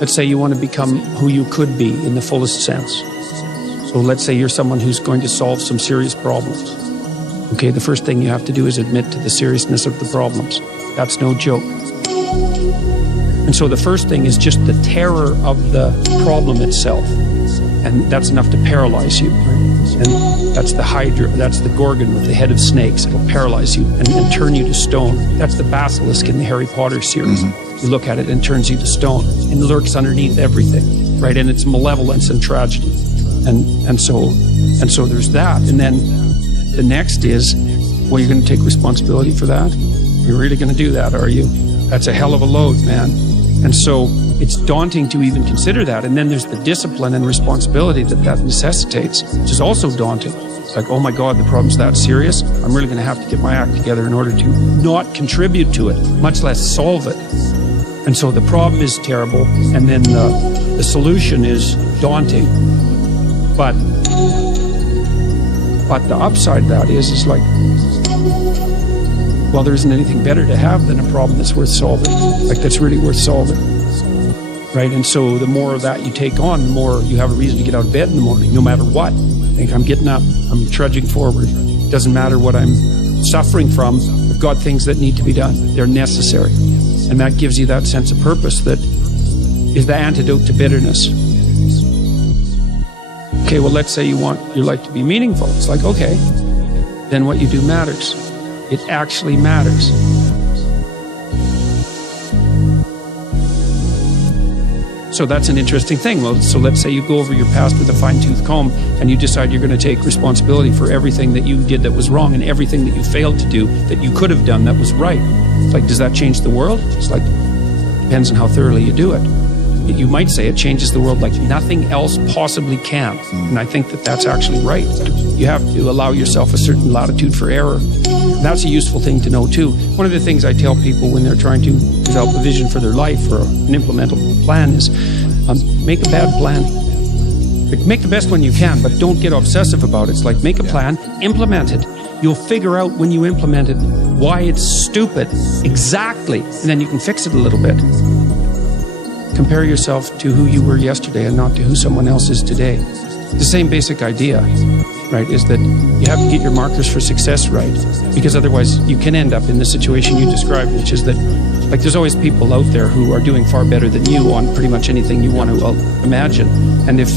let's say you want to become who you could be in the fullest sense. So let's say you're someone who's going to solve some serious problems. Okay, the first thing you have to do is admit to the seriousness of the problems. That's no joke. And so the first thing is just the terror of the problem itself. And that's enough to paralyze you. And that's the Hydra, that's the Gorgon with the head of snakes. It'll paralyze you and turn you to stone. That's the basilisk in the Harry Potter series. You look at it and it turns you to stone and lurks underneath everything, right? And it's malevolence and tragedy. And so there's that. And then the next is, well, you're going to take responsibility for that? You're really going to do that, are you? That's a hell of a load, man. And so it's daunting to even consider that. And then there's the discipline and responsibility that necessitates, which is also daunting. It's like, oh my God, the problem's that serious. I'm really going to have to get my act together in order to not contribute to it, much less solve it. And so the problem is terrible. And then the solution is daunting. But the upside of that is like, well, there isn't anything better to have than a problem that's worth solving, like that's really worth solving, right? And so the more of that you take on, the more you have a reason to get out of bed in the morning, no matter what. Think, I'm getting up, I'm trudging forward. Doesn't matter what I'm suffering from, I've got things that need to be done. They're necessary. And that gives you that sense of purpose that is the antidote to bitterness. Okay, well, let's say you want your life to be meaningful. It's like, okay, then what you do matters. It actually matters. So that's an interesting thing. Well, so let's say you go over your past with a fine-tooth comb and you decide you're going to take responsibility for everything that you did that was wrong and everything that you failed to do that you could have done that was right. It's like, does that change the world? It's like, depends on how thoroughly you do it. You might say it changes the world like nothing else possibly can. And I think that that's actually right. You have to allow yourself a certain latitude for error. That's a useful thing to know too. One of the things I tell people when they're trying to develop a vision for their life or an implementable plan is make a bad plan. Like, make the best one you can, but don't get obsessive about it. It's like, make a plan, implement it. You'll figure out when you implement it why it's stupid exactly, and then you can fix it a little bit. Compare yourself to who you were yesterday and not to who someone else is today. The same basic idea, right, is that you have to get your markers for success right, because otherwise you can end up in the situation you described, which is that, like, there's always people out there who are doing far better than you on pretty much anything you want to imagine. And if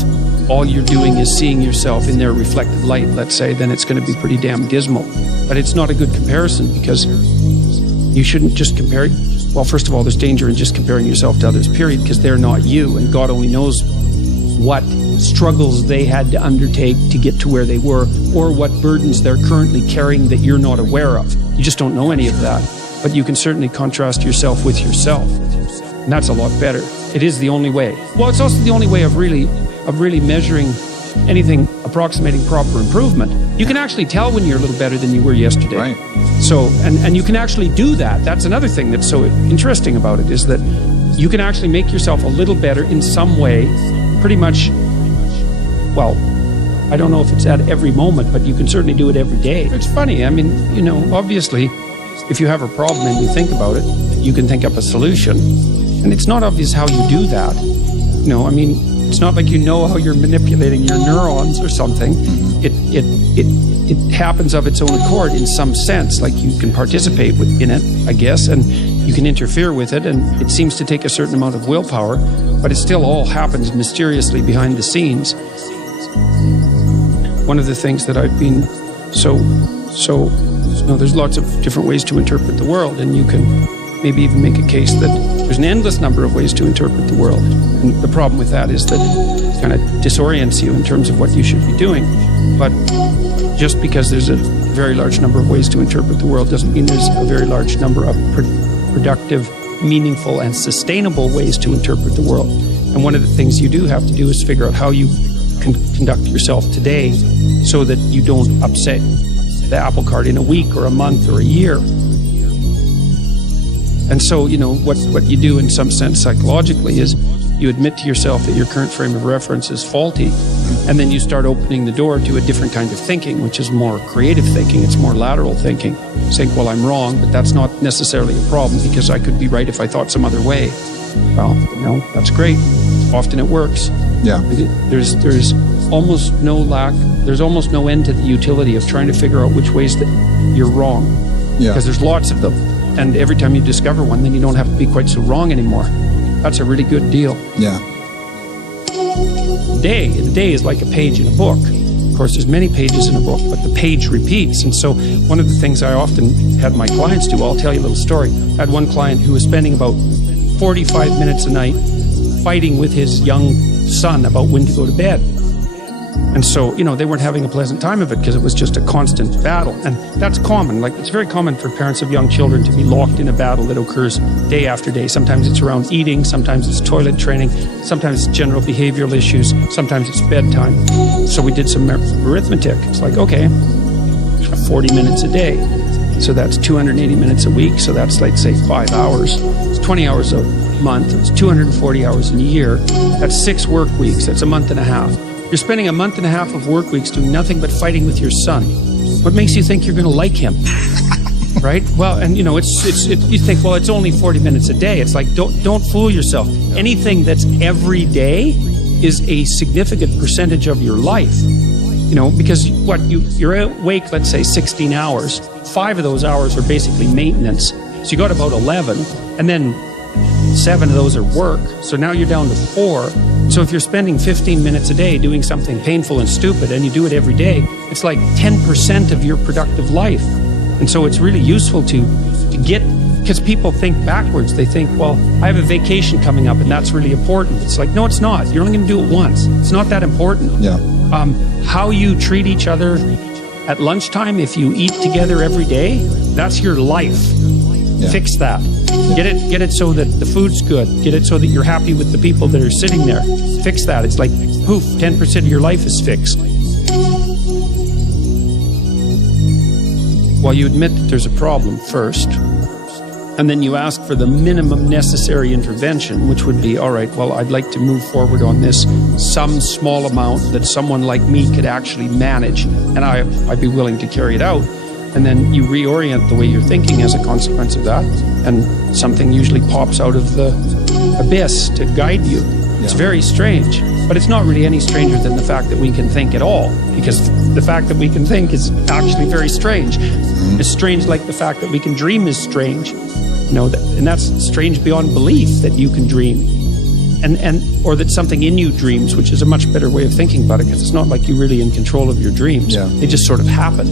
all you're doing is seeing yourself in their reflected light, let's say, then it's going to be pretty damn dismal. But it's not a good comparison, because you shouldn't just compare. Well, first of all, there's danger in just comparing yourself to others, period, because they're not you, and God only knows what struggles they had to undertake to get to where they were, or what burdens they're currently carrying that you're not aware of. You just don't know any of that, but you can certainly contrast yourself with yourself, and that's a lot better. It is the only way. Well, it's also the only way of really measuring anything approximating proper improvement. You can actually tell when you're a little better than you were yesterday. Right. So, and you can actually do that. That's another thing that's so interesting about it, is that you can actually make yourself a little better in some way, pretty much, well, I don't know if it's at every moment, but you can certainly do it every day. It's funny, I mean, you know, obviously, if you have a problem and you think about it, you can think up a solution. And it's not obvious how you do that. You know, I mean, it's not like you know how you're manipulating your neurons or something. It happens of its own accord in some sense, like you can participate in it, I guess, and you can interfere with it, and it seems to take a certain amount of willpower, but it still all happens mysteriously behind the scenes. One of the things that I've been there's lots of different ways to interpret the world, and you can maybe even make a case that there's an endless number of ways to interpret the world. And the problem with that is that it kind of disorients you in terms of what you should be doing. But just because there's a very large number of ways to interpret the world doesn't mean there's a very large number of productive, meaningful, and sustainable ways to interpret the world. And one of the things you do have to do is figure out how you can conduct yourself today so that you don't upset the apple cart in a week or a month or a year. And so, you know, what you do in some sense psychologically is you admit to yourself that your current frame of reference is faulty, and then you start opening the door to a different kind of thinking, which is more creative thinking. It's more lateral thinking, saying, well, I'm wrong, but that's not necessarily a problem, because I could be right if I thought some other way. Well, that's great. Often it works. Yeah. There's almost no end to the utility of trying to figure out which ways that you're wrong. Yeah. Because there's lots of them. And every time you discover one, then you don't have to be quite so wrong anymore. That's a really good deal. Yeah. The day is like a page in a book. Of course, there's many pages in a book, but the page repeats. And so one of the things I often had my clients do, I'll tell you a little story. I had one client who was spending about 45 minutes a night fighting with his young son about when to go to bed. And so, they weren't having a pleasant time of it because it was just a constant battle. And that's common. Like, it's very common for parents of young children to be locked in a battle that occurs day after day. Sometimes it's around eating, sometimes it's toilet training, sometimes it's general behavioral issues, sometimes it's bedtime. So we did some arithmetic. It's like, okay, 40 minutes a day. So that's 280 minutes a week. So that's like, say, 5 hours. It's 20 hours a month. It's 240 hours in a year. That's 6 work weeks. That's a month and a half. You're spending a month and a half of work weeks doing nothing but fighting with your son. What makes you think you're going to like him? Right? Well, and you think, well, it's only 40 minutes a day. It's like, don't fool yourself. Anything that's every day is a significant percentage of your life. Because you're awake, let's say 16 hours. 5 of those hours are basically maintenance. So you got about 11, and then 7 of those are work. So now you're down to 4. So if you're spending 15 minutes a day doing something painful and stupid, and you do it every day, it's like 10% of your productive life. And so it's really useful to get, because people think backwards. They think, well, I have a vacation coming up and that's really important. It's like, no, it's not. You're only going to do it once. It's not that important. Yeah. How you treat each other at lunchtime, if you eat together every day, that's your life. Yeah. Fix that. Get it so that the food's good. Get it so that you're happy with the people that are sitting there. Fix that. It's like, poof, 10% of your life is fixed. Well, you admit that there's a problem first, and then you ask for the minimum necessary intervention, which would be, all right, well, I'd like to move forward on this, some small amount that someone like me could actually manage, and I'd be willing to carry it out. And then you reorient the way you're thinking as a consequence of that, and something usually pops out of the abyss to guide you. Yeah. It's very strange, but it's not really any stranger than the fact that we can think at all, because the fact that we can think is actually very strange. Mm-hmm. It's strange like the fact that we can dream is strange, and that's strange beyond belief that you can dream. Or that something in you dreams, which is a much better way of thinking about it, because it's not like you're really in control of your dreams. Yeah. They just sort of happen.